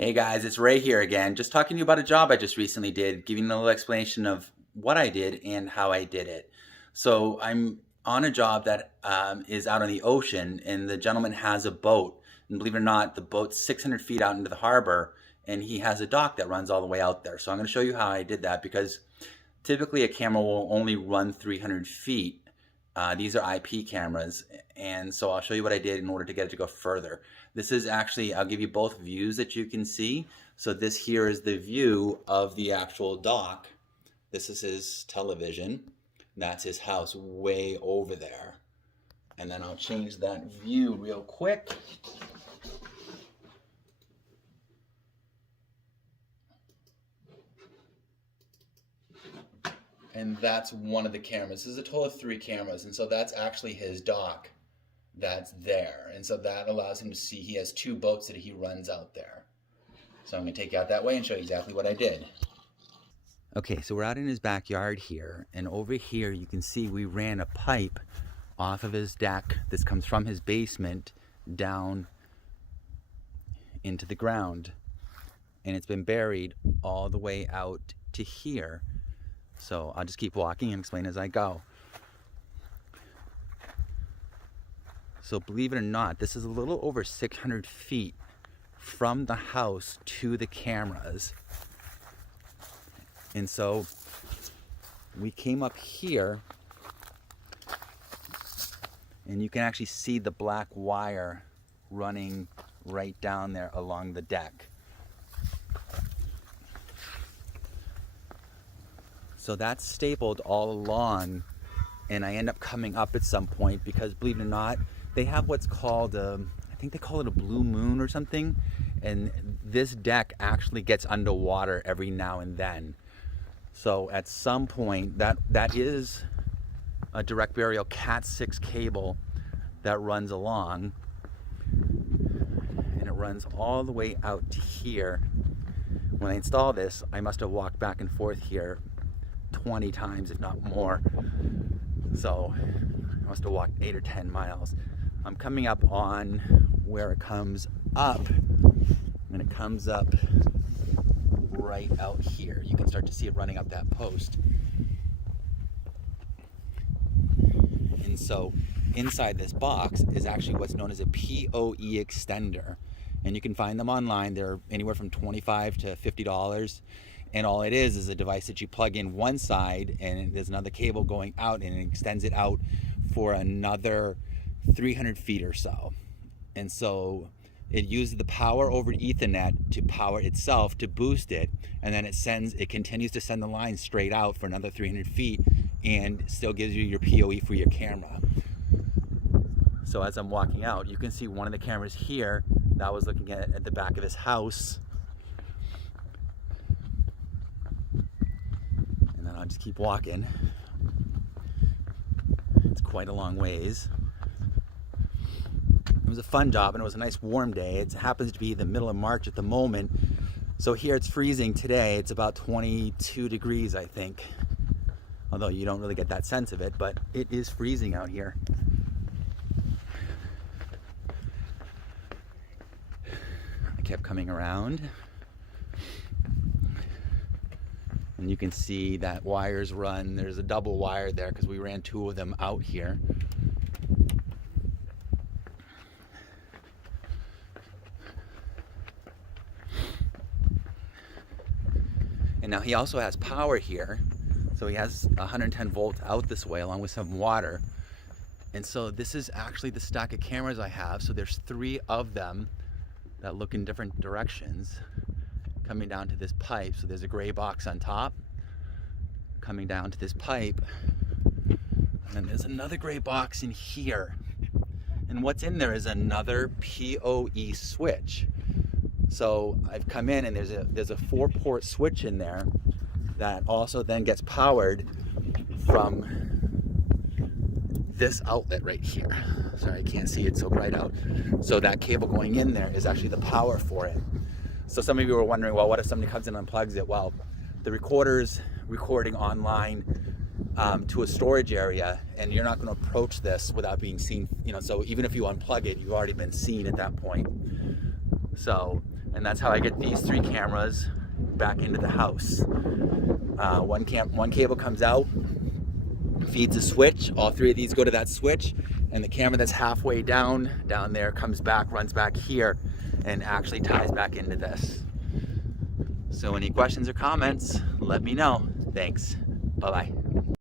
Hey guys, it's Ray here again, just talking to you about a job I just recently did, giving a little explanation of what I did and how I did it. So I'm on a job that is out on the ocean, and the gentleman has a boat. And believe it or not, the boat's 600 feet out into the harbor, and he has a dock that runs all the way out there. So I'm going to show you how I did that because typically a camera will only run 300 feet. These are IP cameras, and so I'll show you what I did in order to get it to go further. This is actually, I'll give you both views that you can see. So this here is the view of the actual dock. This is his television. That's his house way over there. And then I'll change that view real quick. And that's one of the cameras. This is a total of 3 cameras, and so that's actually his dock that's there. And so that allows him to see he has 2 boats that he runs out there. So I'm going to take you out that way and show you exactly what I did. Okay, so we're out in his backyard here, and over here you can see we ran a pipe off of his deck. This comes from his basement down into the ground, and it's been buried all the way out to here. So I'll just keep walking and explain as I go. So believe it or not, this is a little over 600 feet from the house to the cameras. And so we came up here, and you can actually see the black wire running right down there along the deck. So that's stapled all along, and I end up coming up at some point because, believe it or not, they have what's called, I think they call it a blue moon or something, and this deck actually gets underwater every now and then. So at some point, that is a direct burial Cat 6 cable that runs along, and it runs all the way out to here. When I install this, I must have walked back and forth here 20 times, if not more. So I must have walked 8 or 10 miles. I'm coming up on where it comes up, and it comes up right out here. You can start to see it running up that post. And so inside this box is actually what's known as a PoE extender, and you can find them online. They're anywhere from $25 to $50. And all it is a device that you plug in one side, and there's another cable going out, and it extends it out for another 300 feet or so. And so it uses the power over Ethernet to power itself, to boost it, and then it continues to send the line straight out for another 300 feet and still gives you your PoE for your camera. So as I'm walking out, you can see one of the cameras here that was looking at the back of his house. I'll just keep walking. It's quite a long ways. It was a fun job, and it was a nice warm day. It happens to be the middle of March at the moment. So here it's freezing today. It's about 22 degrees, I think. Although you don't really get that sense of it, but it is freezing out here. I kept coming around. And you can see that wires run. There's a double wire there because we ran 2 of them out here. And now he also has power here. So he has 110 volts out this way along with some water. And so this is actually the stack of cameras I have. So there's 3 of them that look in different directions, coming down to this pipe. So there's a gray box on top coming down to this pipe, and then there's another gray box in here, and what's in there is another PoE switch. So I've come in, and there's a 4-port switch in there that also then gets powered from this outlet right here. Sorry, I can't see it so bright out. So that cable going in there is actually the power for it. So some of you are wondering, well, what if somebody comes in and unplugs it? Well, the recorder's recording online to a storage area, and you're not going to approach this without being seen. So even if you unplug it, you've already been seen at that point. So And that's how I get these 3 cameras back into the house. One cable comes out, feeds a switch. All 3 of these go to that switch, and the camera that's halfway down there comes back, runs back here, and actually ties back into this. So any questions or comments, let me know. Thanks. Bye-bye.